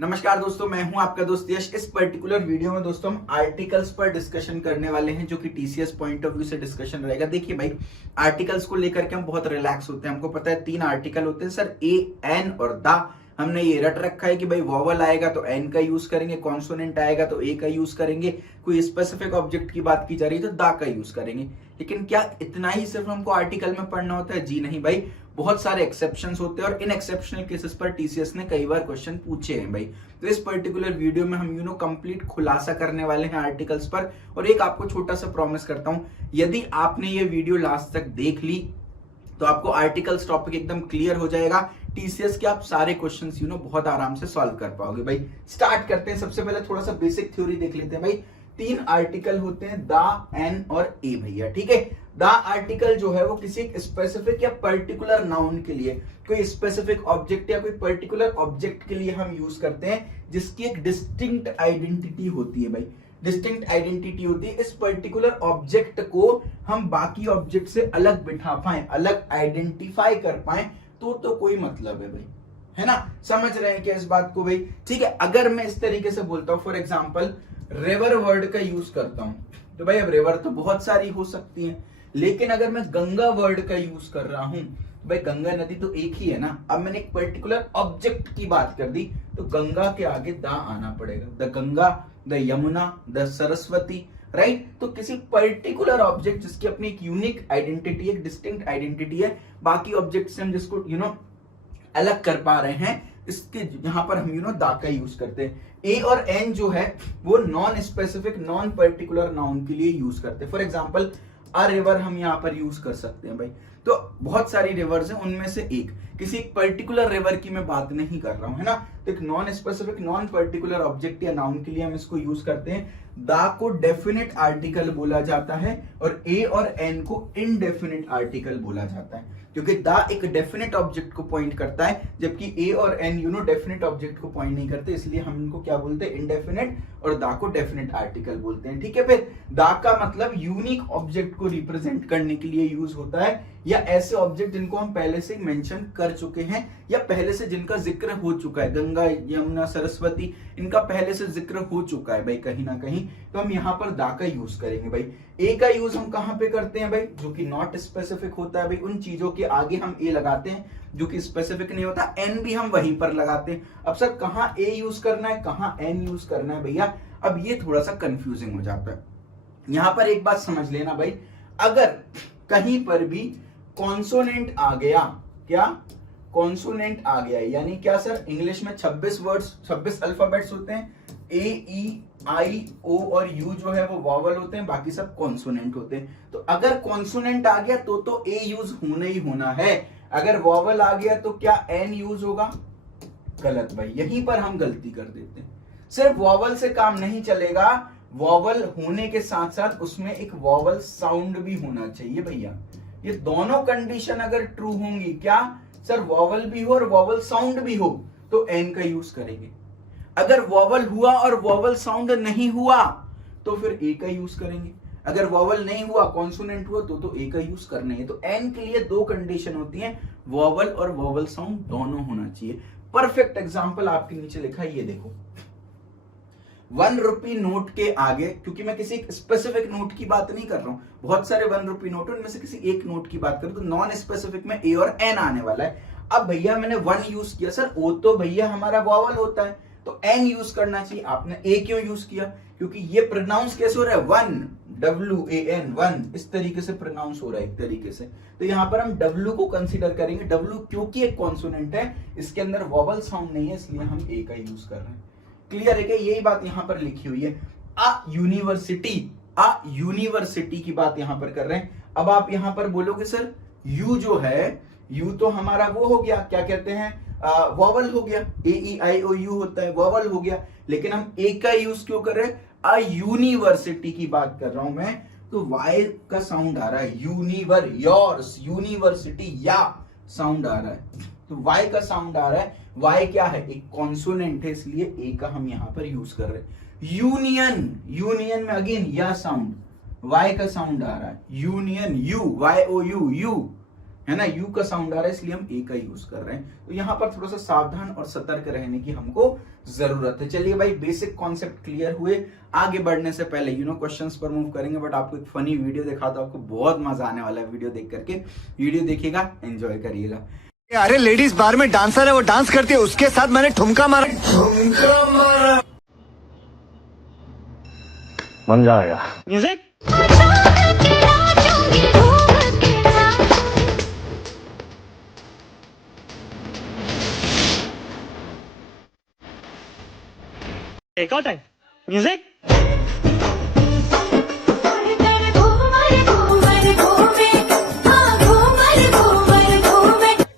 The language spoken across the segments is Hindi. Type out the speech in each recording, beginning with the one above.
नमस्कार दोस्तों, मैं हूं आपका दोस्त यश। इस पर्टिकुलर वीडियो में दोस्तों हम आर्टिकल्स पर डिस्कशन करने वाले हैं, जो कि टीसीएस पॉइंट ऑफ व्यू से डिस्कशन रहेगा। देखिए भाई, आर्टिकल्स को लेकर के हम बहुत रिलैक्स होते हैं। हमको पता है 3 आर्टिकल होते हैं सर, ए, एन और द। हमने ये रट रखा है कि भाई वॉवल आएगा तो एन का यूज करेंगे, कॉन्सोनेंट आएगा तो ए का यूज करेंगे, कोई स्पेसिफिक ऑब्जेक्ट की बात की जा रही है तो द का यूज करेंगे। लेकिन क्या इतना ही सिर्फ हमको आर्टिकल में पढ़ना होता है? जी नहीं भाई, बहुत सारे एक्सेप्शंस होते हैं और इन एक्सेप्शनल केसेस पर टीसीएस ने कई बार क्वेश्चन पूछे हैं भाई। तो इस पर्टिकुलर वीडियो में हम कंप्लीट खुलासा करने वाले हैं आर्टिकल्स पर। और एक आपको छोटा सा प्रॉमिस करता हूं, यदि आपने ये वीडियो लास्ट तक देख ली तो आपको आर्टिकल्स टॉपिक एकदम क्लियर हो जाएगा। टीसीएस के आप सारे क्वेश्चंस बहुत आराम से सॉल्व कर पाओगे भाई। स्टार्ट करते हैं। सबसे पहले थोड़ा सा बेसिक थ्योरी देख लेते हैं भाई। 3 आर्टिकल होते हैं, द, एन और ए भैया, ठीक है। द आर्टिकल जो है वो किसी स्पेसिफिक या पर्टिकुलर नाउन के लिए, कोई स्पेसिफिक ऑब्जेक्ट या कोई पर्टिकुलर ऑब्जेक्ट के लिए हम यूज करते हैं, जिसकी एक डिस्टिंक्ट आइडेंटिटी होती है भाई। डिस्टिंक्ट आइडेंटिटी होती है, इस पर्टिकुलर ऑब्जेक्ट को हम बाकी ऑब्जेक्ट से अलग बिठा पाए, अलग आइडेंटिफाई कर पाए, तो कोई मतलब है भाई, है ना। समझ रहे हैं क्या इस बात को भाई? ठीक है। अगर मैं इस तरीके से बोलता हूं, फॉर एग्जाम्पल रिवर वर्ड का यूज करता हूं, तो भाई अब रिवर तो बहुत सारी हो सकती है, लेकिन अगर मैं गंगा वर्ड का यूज कर रहा हूं, तो भाई गंगा नदी तो एक ही है ना। अब मैंने एक पर्टिकुलर ऑब्जेक्ट की बात कर दी, तो गंगा के आगे द आना पड़ेगा। The Ganga, the Yamuna, the Saraswati, right. तो किसी पर्टिकुलर ऑब्जेक्ट जिसकी अपनी एक यूनिक आइडेंटिटी, एक डिस्टिंक्ट आइडेंटिटी है, बाकी ऑब्जेक्ट से हम जिसको अलग कर पा रहे हैं, इसके यहां पर हम दा का यूज करते हैं। ए और एन जो है वो non specific, non particular noun के लिए यूज करते हैं। फॉर एग्जांपल अ रिवर हम यहां पर यूज कर सकते हैं भाई। तो बहुत सारी रिवर्स हैं, उनमें से एक, किसी पर्टिकुलर रिवर की मैं बात नहीं कर रहा हूं, है ना। तो एक non specific, non particular object या नाउन के लिए हम इसको यूज करते हैं। दा को डेफिनेट आर्टिकल बोला जाता है और ए और एन को इनडेफिनेट आर्टिकल बोला जाता है, क्योंकि दा एक डेफिनेट ऑब्जेक्ट को पॉइंट करता है, जबकि ए और एन डेफिनेट ऑब्जेक्ट को पॉइंट नहीं करते, इसलिए हम इनको क्या बोलते हैं? इनडेफिनेट। और दा को डेफिनेट आर्टिकल बोलते हैं, ठीक है। फिर दा का मतलब यूनिक ऑब्जेक्ट को रिप्रेजेंट करने के लिए यूज होता है, या ऐसे ऑब्जेक्ट जिनको हम पहले से मेंशन कर चुके हैं या पहले से जिनका जिक्र हो चुका है। गंगा, यमुना, सरस्वती, इनका पहले से जिक्र हो चुका है भाई कहीं ना कहीं, तो हम यहां पर दा का यूज करेंगे भाई। ए का यूज हम कहां पे करते हैं भाई? जो कि नॉट स्पेसिफिक होता है भाई, उन चीजों के आगे हम ए लगाते हैं जो कि स्पेसिफिक नहीं होता। एन भी हम वहीं पर लगाते हैं। अब सर कहां ए यूज करना है, कहां एन यूज करना है भैया? अब ये थोड़ा सा कंफ्यूजिंग हो जाता है। यहां पर एक बात समझ लेना भाई, अगर कहीं पर भी कॉन्सोनेंट आ गया, क्या कॉन्सोनेंट आ गया, यानी क्या सर? इंग्लिश में 26 वर्ड्स, 26 अल्फाबेट्स होते हैं। ए, ई, आई, ओ और यू जो है वो वॉवल होते हैं, बाकी सब कॉन्सोनेंट होते हैं। तो अगर कॉन्सोनेंट आ गया तो ए यूज होना ही होना है। अगर वॉवल आ गया तो क्या एन यूज होगा? गलत भाई, यहीं पर हम गलती कर देते हैं। सिर्फ वॉवल से काम नहीं चलेगा, वॉवल होने के साथ साथ उसमें एक वॉवल साउंड भी होना चाहिए भैया। ये दोनों कंडीशन अगर ट्रू होंगी, क्या सर? वॉवल भी हो और वॉवल साउंड भी हो, तो एन का यूज करेंगे। अगर वॉवल हुआ और वॉवल साउंड नहीं हुआ तो फिर ए का यूज करेंगे। अगर वॉवल नहीं हुआ, कॉन्सोनेंट हुआ, तो ए का यूज करना है। तो एन के लिए 2 कंडीशन होती हैं, वॉवल और वॉवल साउंड दोनों होना चाहिए। परफेक्ट एग्जांपल आपके नीचे लिखा है, ये देखो। 1 रुपी नोट के आगे, क्योंकि मैं किसी स्पेसिफिक नोट की बात नहीं कर रहा हूं, बहुत सारे 1 रुपी नोट, उनमें से किसी एक नोट की बात करूं, तो नॉन स्पेसिफिक में ए और एन आने वाला है। अब भैया मैंने 1 यूज किया, सर ओ तो भैया हमारा वॉवल होता है, तो एन यूज करना चाहिए। आपने ए क्यों यूज किया? क्योंकि ये प्रोनाउंस कैसे हो रहा है? 1, WAN, 1, इस तरीके से प्रोनाउंस हो रहा है एक तरीके से। तो यहां पर हम W को कंसीडर करेंगे। W क्योंकि एक कॉन्सोनेंट है, इसके अंदर वॉवल साउंड नहीं है, इसलिए हम ए का यूज कर रहे हैं। क्लियर है क्या? यही बात यहां पर लिखी हुई है। अ यूनिवर्सिटी की बात यहां पर कर रहे हैं। अब आप यहां पर बोलोगे सर यू जो है, यू तो हमारा वो हो गया, क्या कहते हैं, वॉवल हो गया। ए, ई, आई, ओ, यू होता है, वॉवल हो गया। लेकिन हम ए का यूज क्यों कर रहे हैं? अ यूनिवर्सिटी की बात कर रहा हूं मैं, तो वाई का साउंड आ रहा है। योर्स, यूनिवर्सिटी, या साउंड आ रहा है, तो वाई का साउंड आ रहा है। वाई क्या है? एक कॉन्सोनेंट है, इसलिए ए का हम यहां पर यूज कर रहे हैं। यूनियन में अगेन या साउंड, वाई का साउंड आ रहा है। Union, U, Y, O, U, है ना, यू का साउंड आ रहा है इसलिए हम ए का यूज कर रहे हैं। तो यहाँ पर थोड़ा सा सावधान और सतर्क रहने की हमको जरूरत है। चलिए भाई, बेसिक कॉन्सेप्ट क्लियर हुए। आगे बढ़ने से पहले क्वेश्चंस पर मूव करेंगे, बट आपको एक फनी वीडियो दिखाता हूं, आपको बहुत मजा आने वाला है वीडियो देख करके। वीडियो देखिएगा, एंजॉय करिएगा। अरे लेडीज बार में डांसर है, वो डांस करती है, उसके साथ मैंने ठुमका मारा। मजा आया। म्यूजिक एक और टाइम म्यूजिक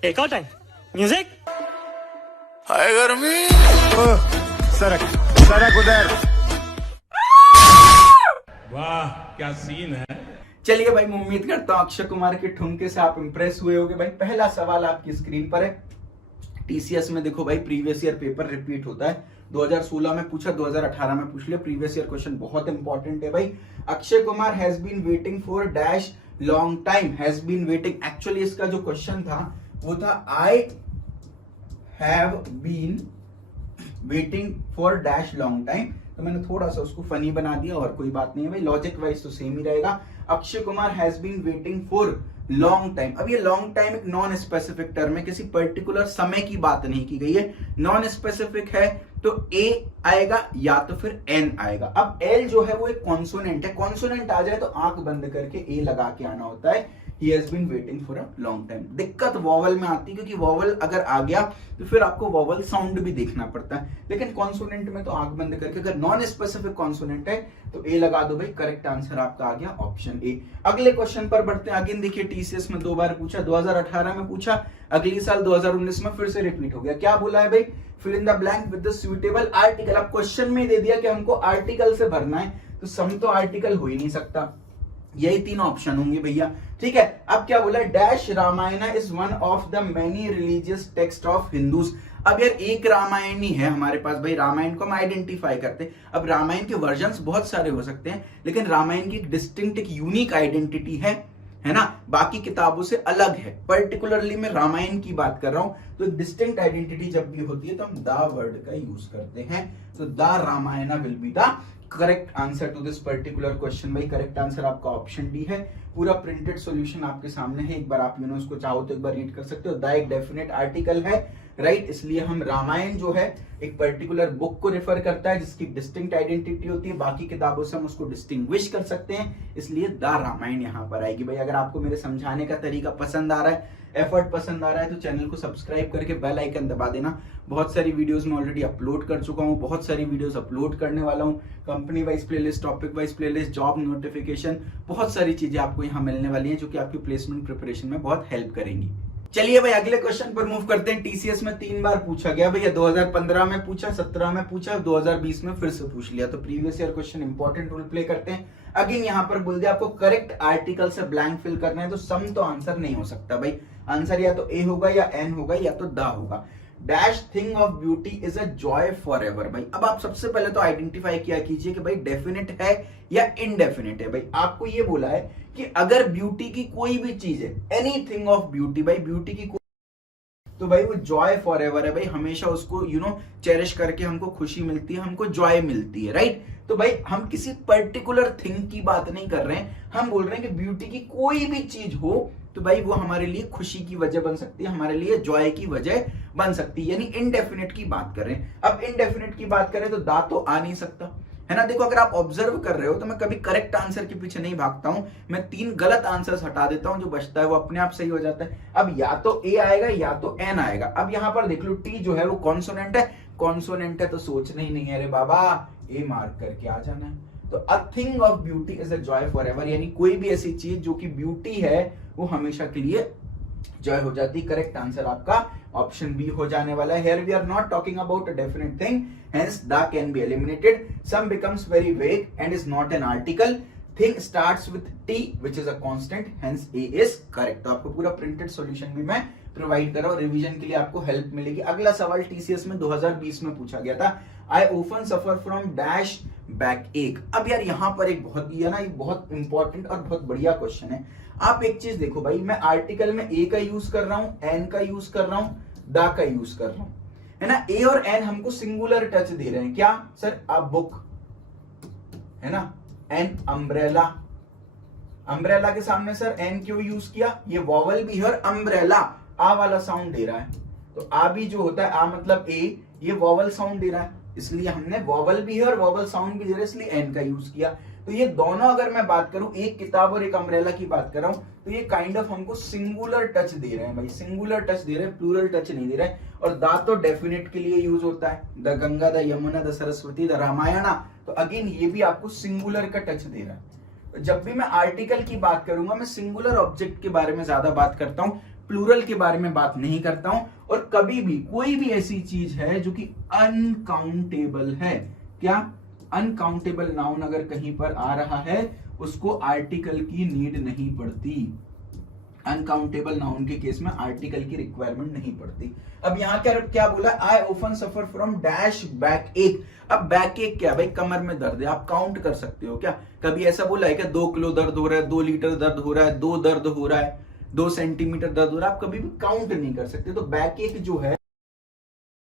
एक और टाइम म्यूजिक। हाय गर्मी, सरक सरक उधर। वाह क्या सीन है। चलिए भाई, मैं उम्मीद करता हूं अक्षय कुमार के ठुमके से आप इंप्रेस हुए होंगे। भाई पहला सवाल आपकी स्क्रीन पर है। टीसीएस में देखो भाई, प्रीवियस ईयर पेपर रिपीट होता है। 2016 में पूछा, 2018 में पूछ लिया। प्रीवियस ईयर क्वेश्चन बहुत इंपॉर्टेंट है भाई। Akshay Kumar has been waiting for dash long time. Has been waiting, actually इसका जो क्वेश्चन था वो था I have been waiting for dash long time. तो मैंने थोड़ा सा उसको फनी बना दिया, और कोई बात नहीं है भाई, लॉजिक वाइज तो सेम ही रहेगा। Akshay Kumar has been waiting for long time. अब ये लॉन्ग टाइम एक नॉन स्पेसिफिक टर्म है, किसी पर्टिकुलर समय की बात नहीं की गई है। नॉन स्पेसिफिक है तो ए आएगा या तो फिर एन आएगा। अब एल जो है वो एक कॉन्सोनेंट है। कॉन्सोनेंट आ जाए तो आंख बंद करके ए लगा के आना होता है। He has been waiting for a long time। दिक्कत वॉवल में आती है, क्योंकि वॉवल अगर आ गया तो फिर आपको वॉवल साउंड भी देखना पड़ता है, लेकिन कॉन्सोनेंट में तो आंख बंद करके, अगर नॉन स्पेसिफिक कॉन्सोनेंट है तो ए लगा दो भाई। करेक्ट आंसर आपका आ गया ऑप्शन ए। अगले क्वेश्चन पर बढ़ते हैं। अगेन देखिए, टीसीएस में 2 बार पूछा, 2018 में पूछा, अगली साल 2019 में फिर से रिपीट हो गया। क्या बोला है भाई? Fill in the blank with the suitable article. अब क्वेश्चन में दे दिया कि हमको आर्टिकल से भरना है, तो सम तो आर्टिकल हो ही नहीं सकता, यही 3 ऑप्शन होंगे भैया। ठीक है, अब क्या बोला? Dash Ramayan is one of the many religious text of Hindus. अब यार एक रामायण ही है हमारे पास भाई, रामायण को हम आइडेंटिफाई करते हैं। अब रामायण के वर्जन्स बहुत सारे हो सकते हैं, लेकिन रामायण की एक डिस्टिंक्ट, एक यूनिक आइडेंटिटी है ना, बाकी किताबों से अलग है। पर्टिकुलरली मैं रामायण की बात कर रहा हूं, तो एक डिस्टिंक्ट आइडेंटिटी जब भी होती है तो हम द वर्ड का यूज करते हैं। तो the Ramayan will be the correct answer to this particular question. भाई करेक्ट आंसर आपका ऑप्शन डी है। पूरा प्रिंटेड सॉल्यूशन आपके सामने है, एक बार आप उसको चाहो तो एक बार रीड कर सकते हो। द एक डेफिनेट आर्टिकल है, राइट, इसलिए हम रामायण जो है एक पर्टिकुलर बुक को रेफर करता है जिसकी डिस्टिंक्ट आइडेंटिटी होती है, बाकी किताबों से हम उसको डिस्टिंग्विश कर सकते हैं, इसलिए द रामायण यहाँ पर आएगी। भाई अगर आपको मेरे समझाने का तरीका पसंद आ रहा है, एफर्ट पसंद आ रहा है, तो चैनल को सब्सक्राइब करके बेल आइकन दबा देना। बहुत सारी वीडियोस में ऑलरेडी अपलोड कर चुका हूँ, बहुत सारी वीडियोस अपलोड करने वाला हूँ। Company wise playlist, topic wise playlist, job notification, बहुत सारी चीजें आपको यहाँ मिलने वाली हैं जो कि आपकी प्लेसमेंट प्रिपरेशन में बहुत हेल्प करेंगी। चलिए भाई अगले क्वेश्चन पर मूव करते हैं। टीसीएस में 3 बार पूछा गया भैया, 2015 में पूछा, 17 में पूछा, 2020 में फिर से पूछ लिया। तो previous year question important role play करते हैं। अगेन यहाँ पर बोल दिया आपको करेक्ट आर्टिकल से ब्लैंक फिल करना है, तो सम तो आंसर नहीं हो सकता भाई। आंसर या तो ए होगा या एन होगा या तो द होगा। Dash thing of beauty is a joy for ever. भाई अब आप सबसे पहले तो आइडेंटिफाई किया कीजिए कि भाई डेफिनेट है या इनडेफिनेट है। भाई आपको ये बोला है कि अगर ब्यूटी की कोई भी चीज है, एनीथिंग ऑफ ब्यूटी, भाई ब्यूटी की, तो भाई वो जॉय फॉर एवर है। भाई हमेशा उसको चेरिश करके हमको खुशी मिलती है, हमको जॉय मिलती है, राइट। तो भाई हम किसी पर्टिकुलर थिंग की बात नहीं कर रहे हैं, हम बोल रहे हैं कि ब्यूटी की कोई भी चीज हो तो भाई वो हमारे लिए खुशी की वजह बन सकती है, हमारे लिए जॉय की वजह बन सकती है, यानी इनडेफिनेट की बात कर रहे हैं। अब इनडेफिनेट की बात करें तो दा तो आ नहीं सकता, है ना। देखो अगर आप ऑब्जर्व कर रहे हो तो मैं कभी करेक्ट आंसर के पीछे नहीं भागता हूं, मैं 3 गलत आंसर्स हटा देता हूं, जो बचता है वो अपने आप सही हो जाता है। अब या तो ए आएगा या तो एन आएगा। अब यहां पर देख लो, टी जो है वो कॉन्सोनेंट है, कॉन्सोनेंट है तो सोचना ही नहीं है, अरे बाबा ए मार्क करके आ जाना है। तो a thing of beauty is a joy for ever, यानी कोई भी ऐसी चीज जो कि ब्यूटी है वो हमेशा के लिए जॉय हो जाती। करेक्ट आंसर आपका ऑप्शन बी हो जाने वाला है। Here we are not talking about a definite thing, hence the can be eliminated. Some becomes very vague and is not an article. Thing starts with T which is a constant, hence A is correct। तो आपको पूरा प्रिंटेड सॉल्यूशन भी मैं प्रोवाइड कर रहा हूँ, रिवीजन के लिए आपको हेल्प मिलेगी। अगला सवाल टीसीएस में 2020 में पूछा गया था, आई often suffer from dash back एक। अब यार यहाँ पर एक बहुत ये ना एक बहुत इंपॉर्टेंट और बहुत बढ़िया क्वेश्चन है। आप एक चीज देखो भाई, मैं आर्टिकल में ए का यूज कर रहा हूँ, एन का यूज कर रहा हूँ, दा का यूज कर रहा हूँ, है ना। ए और एन हमको सिंगुलर टच दे रहे हैं, क्या सर? अ बुक, है ना। एन अम्ब्रेला, अम्ब्रेला के सामने सर एन क्यों यूज किया? ये वॉवल भी है और अम्ब्रेला आ वाला साउंड दे रहा है, तो आ भी जो होता है आ मतलब ए, ये वॉवल साउंड दे रहा है, इसलिए हमने वॉवल भी है और वॉवल साउंड भी दे रहा है, इसलिए एन का यूज किया। तो ये दोनों अगर मैं बात करूं, एक किताब और एक अम्ब्रेला की बात कर रहा हूं, तो ये काइंड ऑफ हमको सिंगुलर टच दे रहे हैं भाई, सिंगुलर टच दे रहे हैं, प्लूरल टच नहीं दे रहे हैं। और दा तो डेफिनेट के लिए यूज होता है, the Ganga, the Yamuna, the Saraswati, the Ramayana, तो अगेन ये भी आपको सिंगुलर का टच दे रहा है। जब भी मैं आर्टिकल की बात करूंगा, मैं सिंगुलर ऑब्जेक्ट के बारे में ज्यादा बात करता हूं, प्लूरल के बारे में बात नहीं करता हूं। और कभी भी कोई भी ऐसी चीज है जो कि अनकाउंटेबल है, क्या अनकाउंटेबल नाउन अगर कहीं पर आ रहा है, उसको आर्टिकल की नीड नहीं पड़ती। अनकाउंटेबल नाउन के केस में आर्टिकल की रिक्वायरमेंट नहीं पड़ती। अब यहाँ क्या बोला? आई often suffer from dash back एक। अब बैक एक क्या भाई? कमर में दर्द है, आप काउंट कर सकते हो क्या? कभी ऐसा बोला है क्या 2 किलो दर्द हो रहा है, 2 लीटर दर्द हो रहा है, 2 दर्द हो रहा है, 2 सेंटीमीटर दर्द हो रहा है? आप कभी भी काउंट नहीं कर सकते। तो बैक एक जो है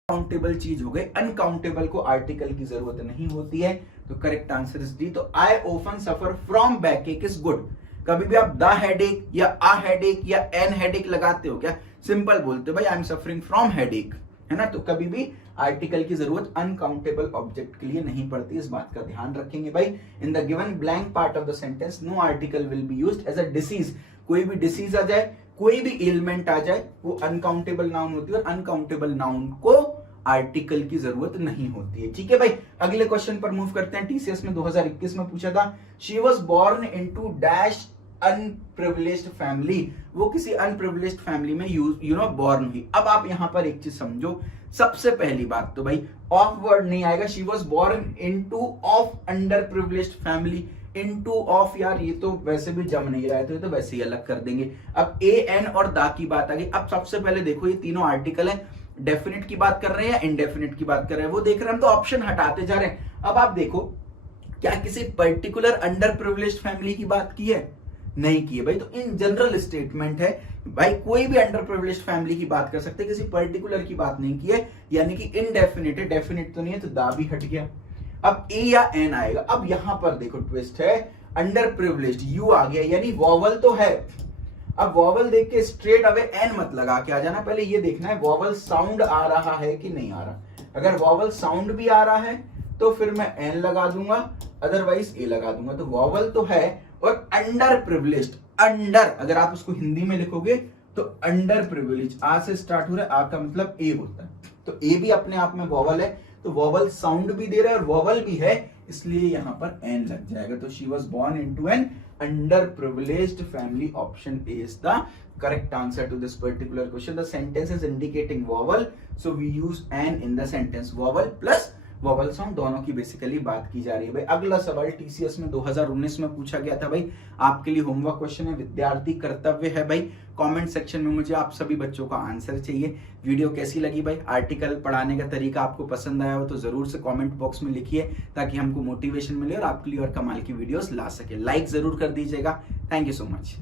काउंटेबल चीज हो गई, अनकाउंटेबल को आर्टिकल की जरूरत नहीं होती है। तो करेक्ट आंसर इज डी। तो I often suffer from backache is good. कभी भी आप द हेडेक या अ हेडेक या एन हेडेक लगाते हो क्या? सिंपल बोलते हो भाई I am suffering from headache, है ना। तो कभी भी आर्टिकल की जरूरत अनकाउंटेबल ऑब्जेक्ट के लिए नहीं पड़ती, इस बात का ध्यान रखेंगे भाई। In the given blank part of the sentence no article will be used as a disease. कोई भी डिसीज आ जाए, कोई भी एलिमेंट आ जाए, वो अनकाउंटेबल नाउन होती है और अनकाउंटेबल नाउन को आर्टिकल की जरूरत नहीं होती है। ठीक है भाई, अगले क्वेश्चन पर मूव करते हैं। टीसीएस में 2021 में पूछा था, she was born into dash unprivileged family. वो किसी अनप्रिविलेज्ड फैमिली में यू नो बॉर्न हुई। अब आप यहां पर एक चीज समझो, सबसे पहली बात तो भाई ऑफ वर्ड नहीं आएगा। She was born into of under privileged family. Into of यार ये तो वैसे भी जम नहीं रहा है, तो ये तो वैसे ही अलग कर देंगे। अब ए एन और दा की बात आ गई। अब सबसे पहले देखो, ये तीनों आर्टिकल है, डेफिनेट की बात कर रहे हैं या इनडेफिनेट की बात कर रहे हैं, वो देख रहे हैं। हम तो ऑप्शन हटाते जा रहे हैं। अब आप देखो, क्या किसी पर्टिकुलर अंडर प्रिविलेज्ड फैमिली की बात की है? नहीं की है भाई। तो इन जनरल स्टेटमेंट है भाई, कोई भी अंडर प्रिविलेज्ड फैमिली की बात कर सकते हैं, किसी पर्टिकुलर की बात नहीं की है, यानी कि इनडेफिनेट है, डेफिनेट तो नहीं है, तो दा भी हट गया। अब ए या एन आएगा। अब यहां पर देखो ट्विस्ट है, अंडर प्रिविलेज्ड यू आ गया, यानी वॉवल तो है। अब वॉवल देख के स्ट्रेट अवे एन मत लगा के आ जाना, पहले ये देखना है वॉवल साउंड आ रहा है कि नहीं आ रहा। अगर वॉवल साउंड भी आ रहा है तो फिर मैं एन लगा दूंगा, अदरवाइज ए लगा दूंगा। तो वॉवल तो है और अंडर प्रिविलेज्ड, अंडर अगर आप उसको हिंदी में लिखोगे तो अंडर प्रिविलेज, आ से स्टार्ट हो रहा है, आ का मतलब ए होता है, तो ए भी अपने आप में वॉवल है, तो वॉवल साउंड भी दे रहा है और वॉवल भी है, इसलिए यहां पर एन लग जाएगा। तो she was born into an underprivileged family. Option A is the correct answer to this particular question. The sentence is indicating vowel, so we use an in the sentence. Vowel plus vowel sound दोनों की बेसिकली बात की जा रही है भाई। अगला सवाल टीसीएस में 2019 में पूछा गया था भाई, आपके लिए होमवर्क क्वेश्चन है, विद्यार्थी कर्तव्य है भाई। कमेंट सेक्शन में मुझे आप सभी बच्चों का आंसर चाहिए। वीडियो कैसी लगी भाई, आर्टिकल पढ़ाने का तरीका आपको पसंद आया हो तो जरूर से कमेंट बॉक्स में लिखिए, ताकि हमको मोटिवेशन मिले और आपके लिए और कमाल की वीडियोस ला सके। लाइक जरूर कर दीजिएगा। Thank you so much.